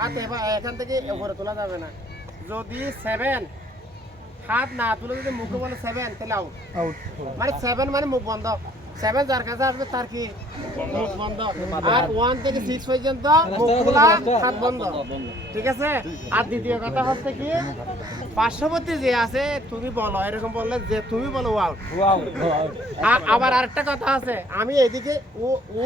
হাত এখান থেকে উপরে তোলা যাবে না। যদি সেভেন হাত না তুলে যদি মুখে বলে সেভেন তাহলে আউট আউট মানে সেভেন মানে মুখ বন্ধ। সেভেন যার কাছে আসবে তার কি? মুখ বন্ধ। আর ওয়ান থেকে সিক্স পর্যন্ত মুখ খোলা হাত বন্ধ। ঠিক আছে? আর দ্বিতীয় কথা হচ্ছে কি? পার্শ্ববর্তী যে আছে তুমি বলো এরকম বললে যে তুমি বলো আউট আবার আরেকটা কথা আছে আমি এদিকে ও ও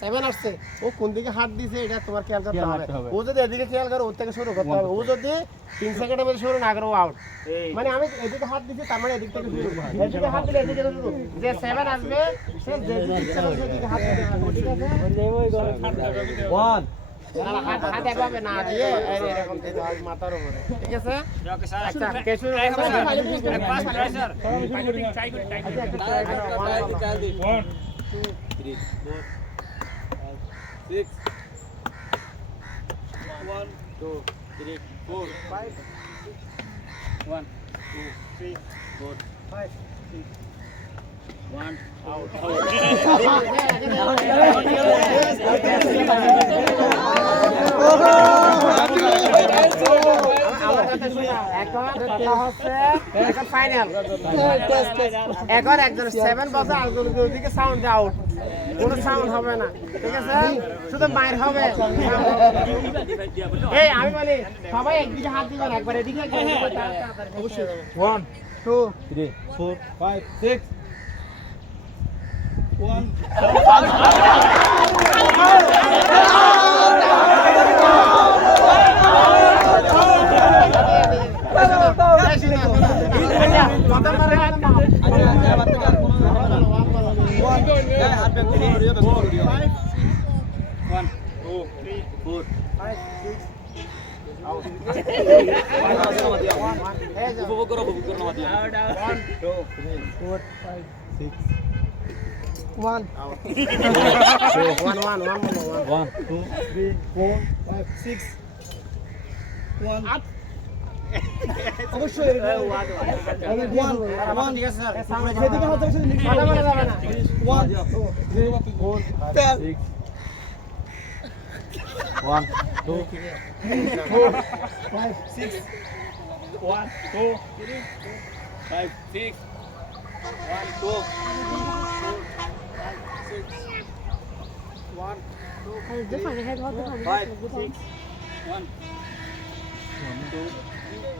সেভেন আসছে। ও কোন দিকে হাত দিছে এটা তোমার খেয়াল করতে হবে। ও যদি এদিকে খেয়াল করে ওর থেকে শুরু করতে হবে। ও যদি তিন সেকেন্ডের মধ্যে শুরু না করে ও আউট মানে আমি এদিকে হাত দিছি তার মানে এদিক থেকে শুরু। এদিকে হাত দিলে এদিকে শুরু। যে সেভেন আসবে সে যেদিকে ইচ্ছা করবে সেদিকে হাত পারবে। ঠিক আছে? ওয়ান না, হাত হবে মাথার উপরে ঠিক আছে আচ্ছা কে শুরু করবে? আচ্ছা, একটু try করো, one কথা শোনো, এখন কথা হচ্ছে, এখন final। এখন একজন সেভেন বছর একজন ওদিকে সাউন্ড আউট কোনো সাউন্ড হবে না ঠিক আছে? শুধু মায়ের হবে। এই আমি বলি সবাই একদিকে হাত দিবেন একবার এদিকে একবার এদিকে, one two three four five six one six one অবশ্যই ওয়ান ওয়ান ঠিক আছে, স্যার। সেদিকে হাত আছে কথা বলা যাবে না। One two three four five six one two four five six one two three five six one two five six one Two four five One, two, three, four, five, six. One, two, three, four, five, six. One, one, two, three, four, five, six. Six, seven. yeah, yeah, yeah. Four, five, six. হাত দাও, হাত দাও।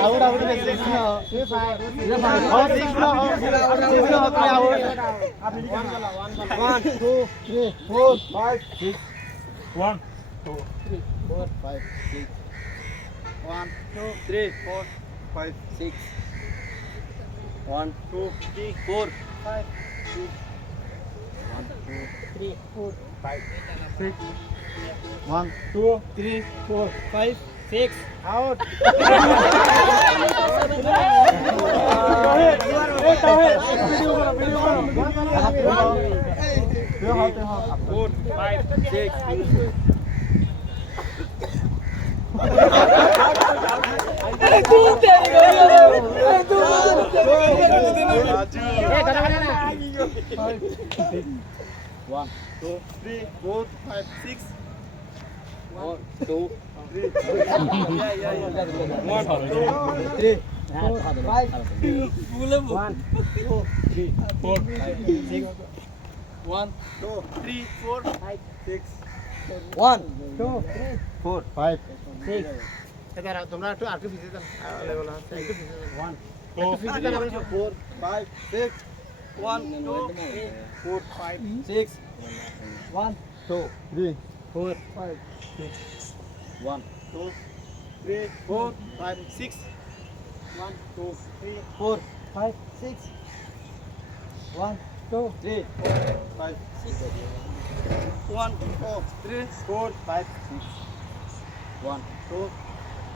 आवड आवड कृष्ण कृष्ण कृष्ण आपली आवड one two three four five six one two three four five six one two three four five one two three four five six One, two, three, four, Six. Out. Good. Five. Six. One, two, three, four, five, six. One, two, three. yeah, yeah, yeah. One, two, three. Four, five, one, two, three, four, five, six. One, two, three, four, five, six. One, two, three, four, five, six. তোমরা একটু আর একটু ফিজে দাও একটু ফিজে দাও one একটু ফিজে দাও four five six one two three four five six one two three four, five, six. One, two, three, four, five, six. One, two, three, four, five, six. One, two, three, four, five, six. One, two, three, four, five, six. One, two,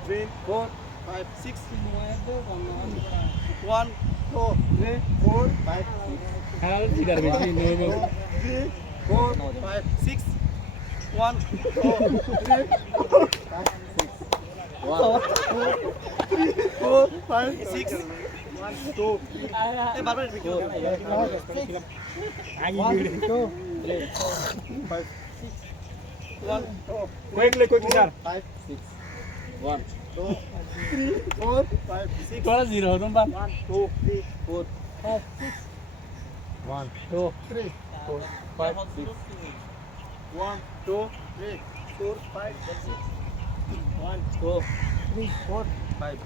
three, four, five, six. One, two, three, four, five, six. One, two, three, four, five, six. Three, four, five, six. One, two, three, four, five, six. One, two, three, four, five, six. One, two, three, four, five, six. One, two, three, four, five, six. One, two, Quickly, quickly, sir. five, six. One, two, three, four, five, six. Total zero, don't bang. One, two, three, four, five, six. One, two, three, four, five, six. One, two, three, four, five, six. One, two, three, four, five.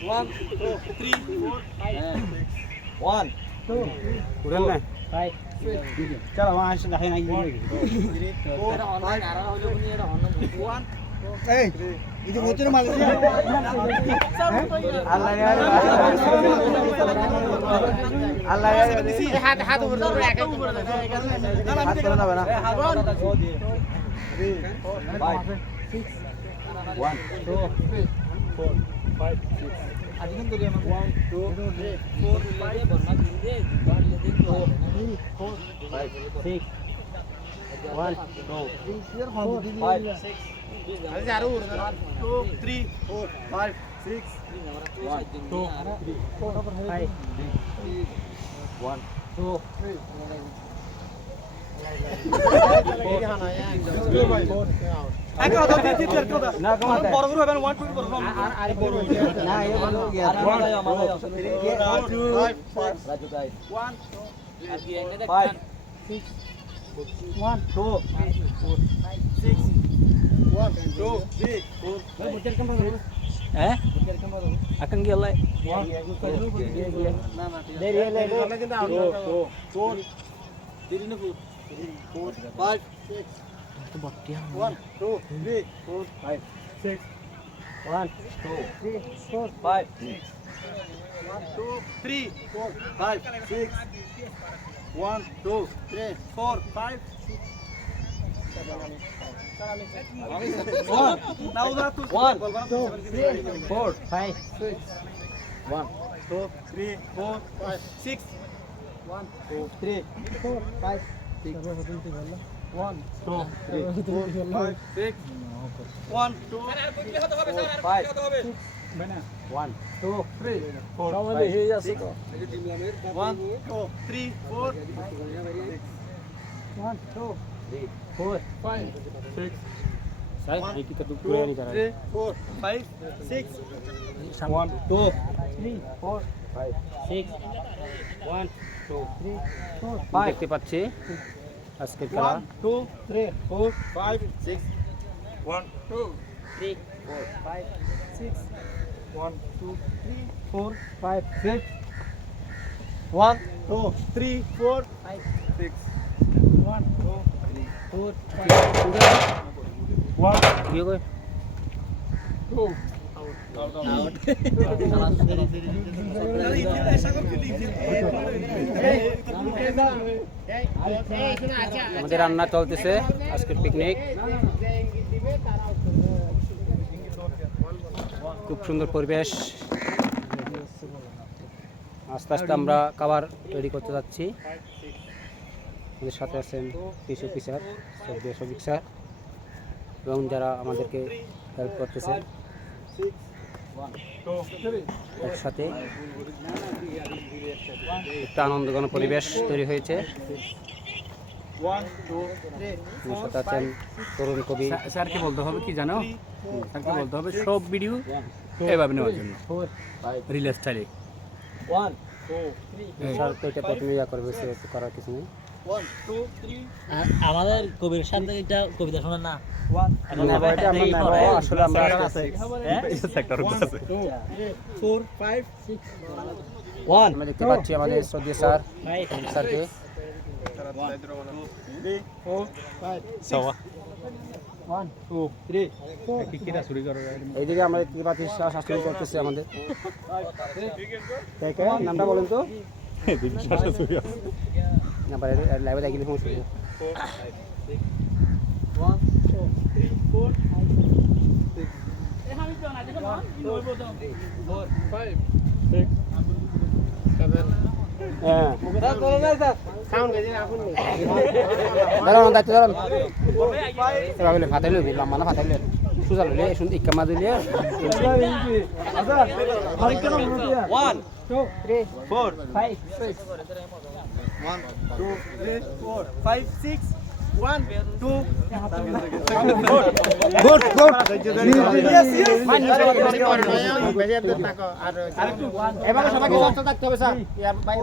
One, two, three, four, five, six. One, two, three, four, five. चलो वहाँ से दही नहीं ఇది వచ్చిన మళ్ళీ One, two, three, four, five, six. One, two, three, four, five, six. One, two, three, four, five, six. Five, six, one, two, four, five, six. ಅಕ್ಕಂಗೆ ಎಲ್ಲ One, two, three, four, five, six. One, two, three, four, five, six. One, two, three, four, five, six. One, two, three, four, five, six. One two three four five six one two three four five six one two three four five six one two three four five six one two three four five six two three four five three four one two three four five six one two three four five six Saya One, kita two, dulu ni cara. three, four, five, six. One, two, three, four, five, six. One, two, three, four, five. দেখতে পাচ্ছি আজকের খেলা two, three, four, five, six. One, two, three, four, five, six. One, two, three, four, five, six. One, two, three, four, five, six. আমাদের রান্না চলতেছে, আজকের picnic খুব সুন্দর পরিবেশ। আস্তে আস্তে আমরা খাবার তৈরি করতে যাচ্ছি। আমাদের সাথে আছেন কৃষি অফিসার শফিক স্যার এবং যারা আমাদেরকে হেল্প করতেছে একসাথে। একটা আনন্দঘন পরিবেশ তৈরি হয়েছে। সাথে আছেন তরুণ কবি। স্যারকে বলতে হবে কি জানো? স্যারকে বলতে হবে সব ভিডিও এভাবে নেওয়ার জন্য। রিলে স্টাইলে। স্যার তো এটা প্রথমে ইয়া করবে সে করার কিছু নেই। আমাদের কবির সাথে একটা কবিতা শোনেন না আমরা নেব। আসলে আমরা আমরা দেখতে পাচ্ছি আমাদের শ্রদ্ধেয় স্যার স্যারকে এইদিকে আমরা দেখতে পাচ্ছি স্যার শাসন করতেছে আমাদের? নামটা বলেন তো না পারে লাইভে দেখি সমস্যা নেই। হ্যাঁ সাউন্ড গেছে রাখুন নি দাঁড়ান দায়িত্ব দাঁড়ান এবার বলে ফাটাই লবি লম্বা না ফাটাই লই সুজা লইলে শুন ইক্কা মা দিলে গুড গুড আর এবার সবাইকে সুস্থ থাকতে হবে স্যার। ইয়ার বাইরে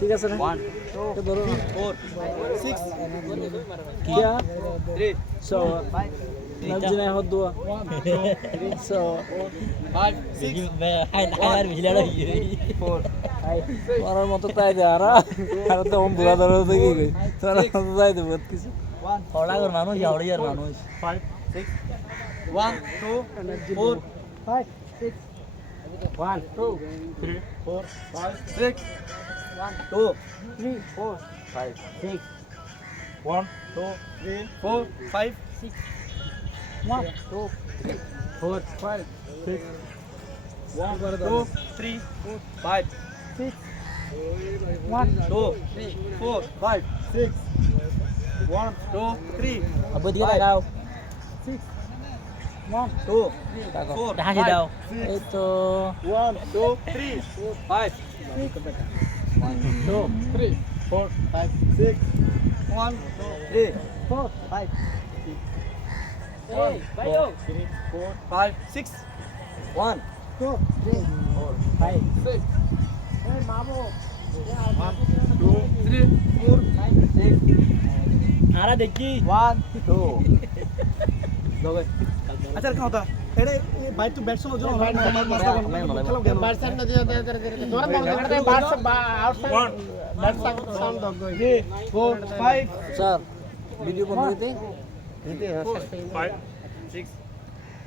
ঠিক আছে না ধরো কিয়া সওয়া نبجنا يا هدوة سوا حير بجلا رجي ورا الموتو تاي دي ارا ارا تو هم بلا درو تاي دي ورا الموتو تاي دي بود كيسو خورا گر مانوش یا اوڑی گر مانوش 5 6 1 2 4 5 6 1 2 3 4 5 6 One, two, three, four, five, six. One, two, three, four, five, six. One, two, three, four, five, six. One, two, three, four, five, six. One, two, three, four, five, six. One, two, three. Apa dia kau? Six. One, two, three, four, five, six. One, two, three, four, five, six two, three, four, five, আরে চালু আরে চালু হবে one, two, three, sir আরে চালু হবে তো five, six. Four, five, five, eight, গেছে। One, one, one আমি এটা বাইট টু ব্যাটসম্যান ওজন হয় না আমার মাস্টার খেলো কেন বার্সার না দিয়ে দিয়ে দিয়ে তোরা বল করতে বার্সা আউটসাইড বার্সা সাউন্ড দগ গই 4 5 স্যার ভিডিও বন্ধ করতে দিতে 5 6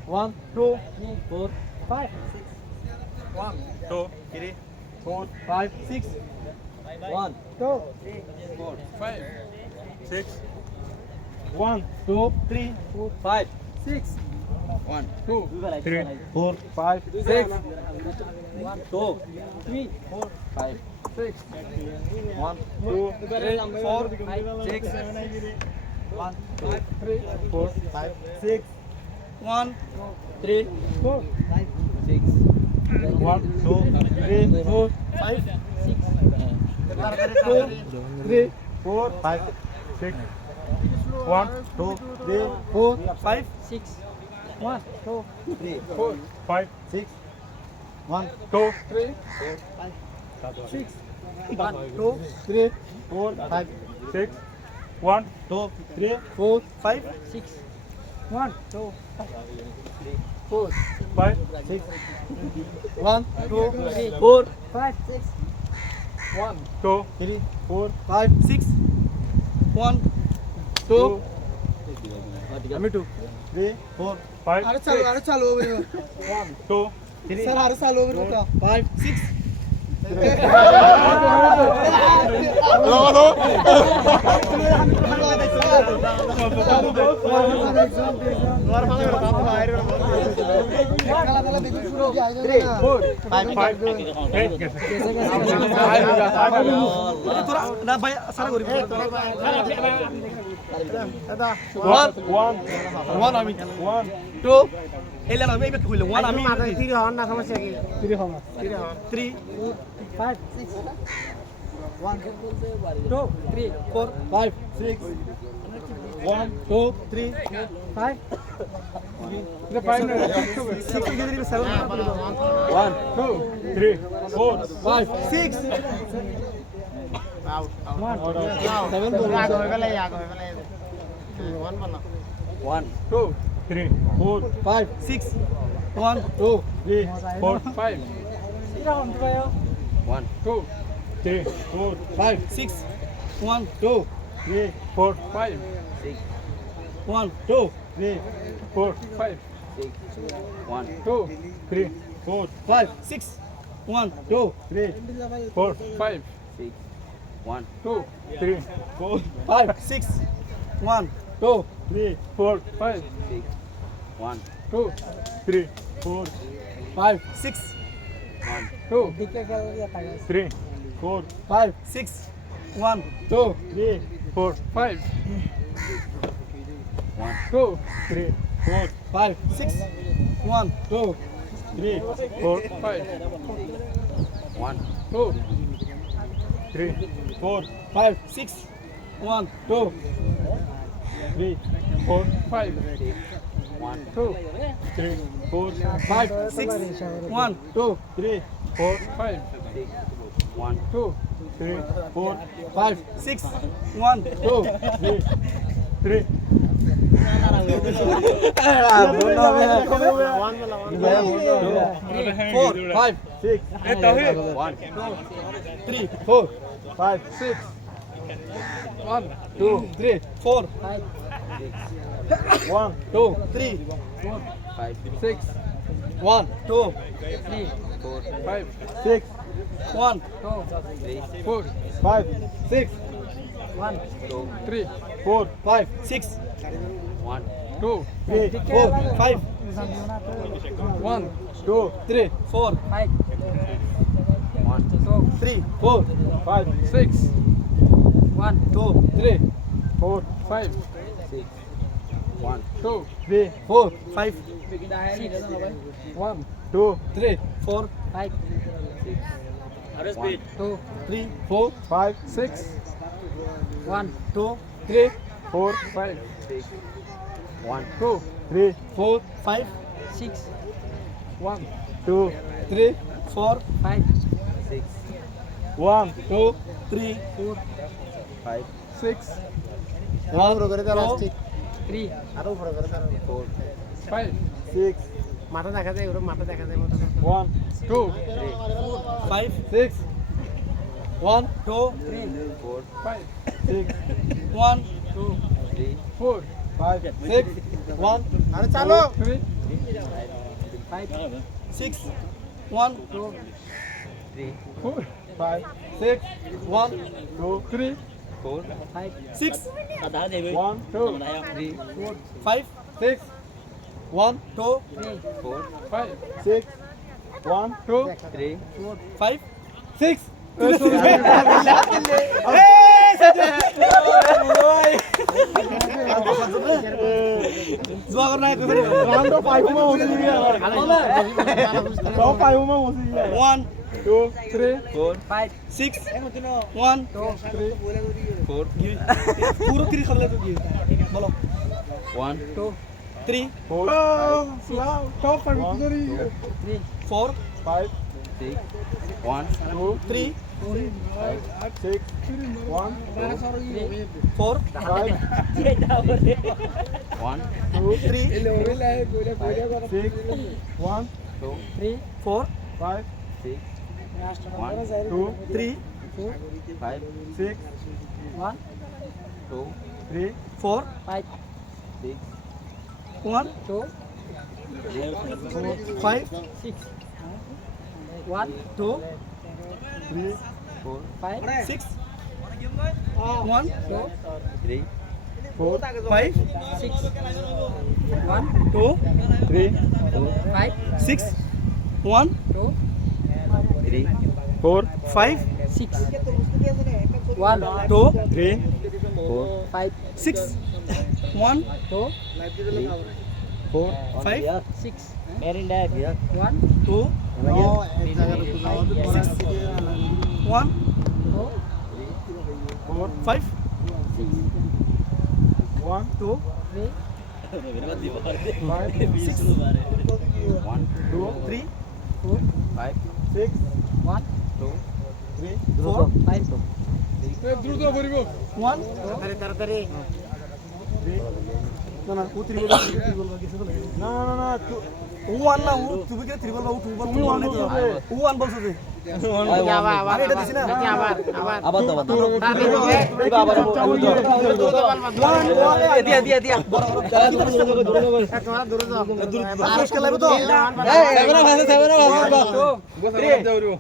1 2 3 4 5 6 1 2 3 4 5 6 1 2 3 4 5 6 1 2 3 4 5 6 One, two, three, four, five, six. One, two, three, four, five, six. One, two, three, four, five, six. One, two, three, four, five, six. One, three, four, five, six. One, two, three, four, five, six. Two, three, four, five, six. One, two, three, four, five, six. One, two, three, four, five, six. One, two, three, four, five, six. One, two, three, four, five, six. One, two, three, four, five, six. One, two, three, four, five, six. One, two, three, four, five, six. One, two, three, four, five, six. One, two. two. I'm two. Three, four. Five, six, one, two, three, four, five, Six. One. two, three, four, five, six, One. two, three, four, five, six, one, two, three, four, five, One. two, three, four, five, six, one, two, three, four, five, One. two, three, four, five, six, one, two, three, four, five, One. two, three, four, five, six, One, two, three, four, five, six. One, two, three, four, five. Six. One, two, three, four, five, six. One, two, three, four, five, six. One, two, three, four, five. One, two, three, four, five, six. One, two, three, four, five. One, two. Three four five six one two three four five one two three four five six one two three four five one two three four five six one two three three one, two Three. four, five, six, one Two. three, four, five, six, One. two, three, four, five, one, two, three, four, five. One. two three, four, five, six, one two, three, four, five, Six. One. two, three, four, five, six. One, two, three, four, five. One. two three, four, five, six, one. Two, three, four, five, Six. One. two, three, four, five, six one, two, three, four, five Six. one, two, three, four, Five. six, one করে দাও last three আরো উপরে করে দাও Four. five, six, মাথা দেখা যায় ওর মাথা দেখা যায় মাথা one, two, five, six, one, two, three Four. five, six, one, two, Three. four, five, six, one, আরে চালো three, five six, one, two, Three. four, five, six, one, two, three, Four. five six, one, two, Three. five, six, one, two, three Four. five, six, one, two, Three. five, six. One, two, three, Four. five six, one, two Four. পুরো তিরিশ হবে তো কি বলো One. two three four four five one two, three, five, six, one, two, four, five, one, two, three, five, six, one, two, three, four, five, six, one, two, three, four, five, six, one, two, three, four, five, six, one, two, four, five, six, one, two, three four, five, six, one, two, three, four, five, six, one, two, three, four, five, six, one, two, three, four, five, six, one, two, three, four, five, six, one, two, three, four, five, six, one, two, oh, three, six. One, four, five, one, two, five, six, one two, three, five six, two three, four, one, তাড়াতাড়ি three, না না ও three বলবা, ও three বলবা, কিছু বলে না। না না না না তু- ও one না ও তুমি কে three বলবা ও two বলবা তুমি one বলছো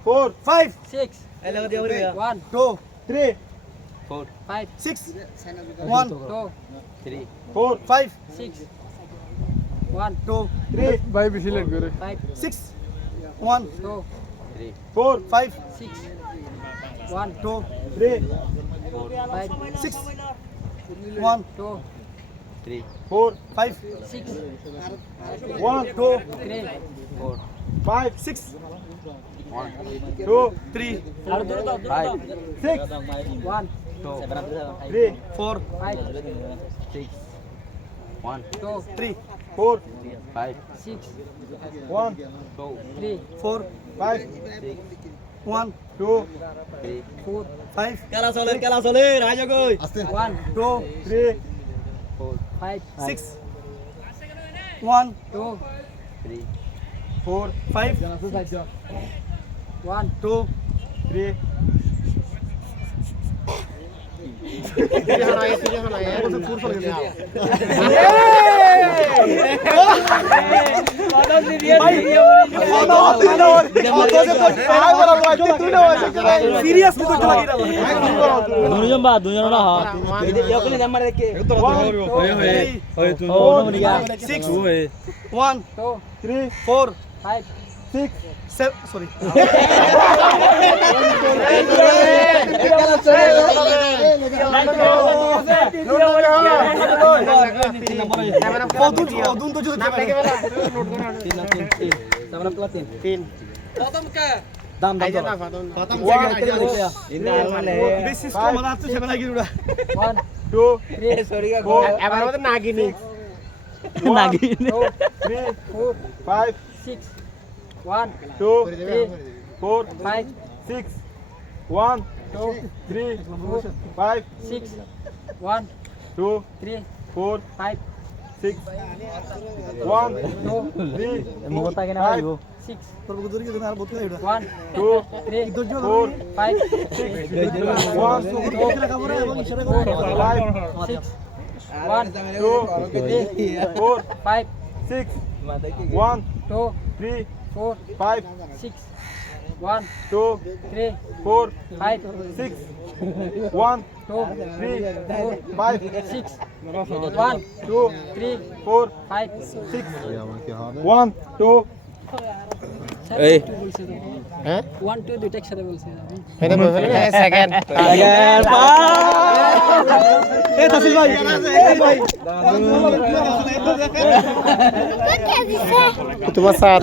four five six one two three four five six one two three four five six one two three भाई भी सिलेक्ट करो five six one two দিয়া তোমরা দ্রুত আরেশ কে লাগবে তো এই এবারে ভাষা এবারে three, four, five, one two, three, four six, one, three four, five, six two, three, six, one, three four, five, six two, three, six, one, three Four, five, one, two, four five, six, one two, three, five six, two three, four, six one three, four, five one, four, five, six one, two, five, two, three, six, one, four, five, two, three, দুজন বা দুজন না হ্যাঁ ওখানে number দেখে হয়ে হয়ে হয়ে তুমি 6 1 2 3 4 5 সিক্স সরি তিন দাম দাম দাম বেশি স্কোর আছে সেটা নাকি ওরা 1 2 3 সরি গো এবার আমাদের নাগিনি নাগিনি 3 4 5 6 one two three four five six one two three five six one two three four five six one two three five six one two three four five six one two four five six one, two, three, four, five, six, one, two, three, Four, five, six. One, two, three, four, five, six. One, two, three, four, five, six. One, two, three, four, five, six. One, two. এই। One two দুইটা একসাথে বলছে। Second এ তাসিল ভাই। এ ভাই তোমার sir.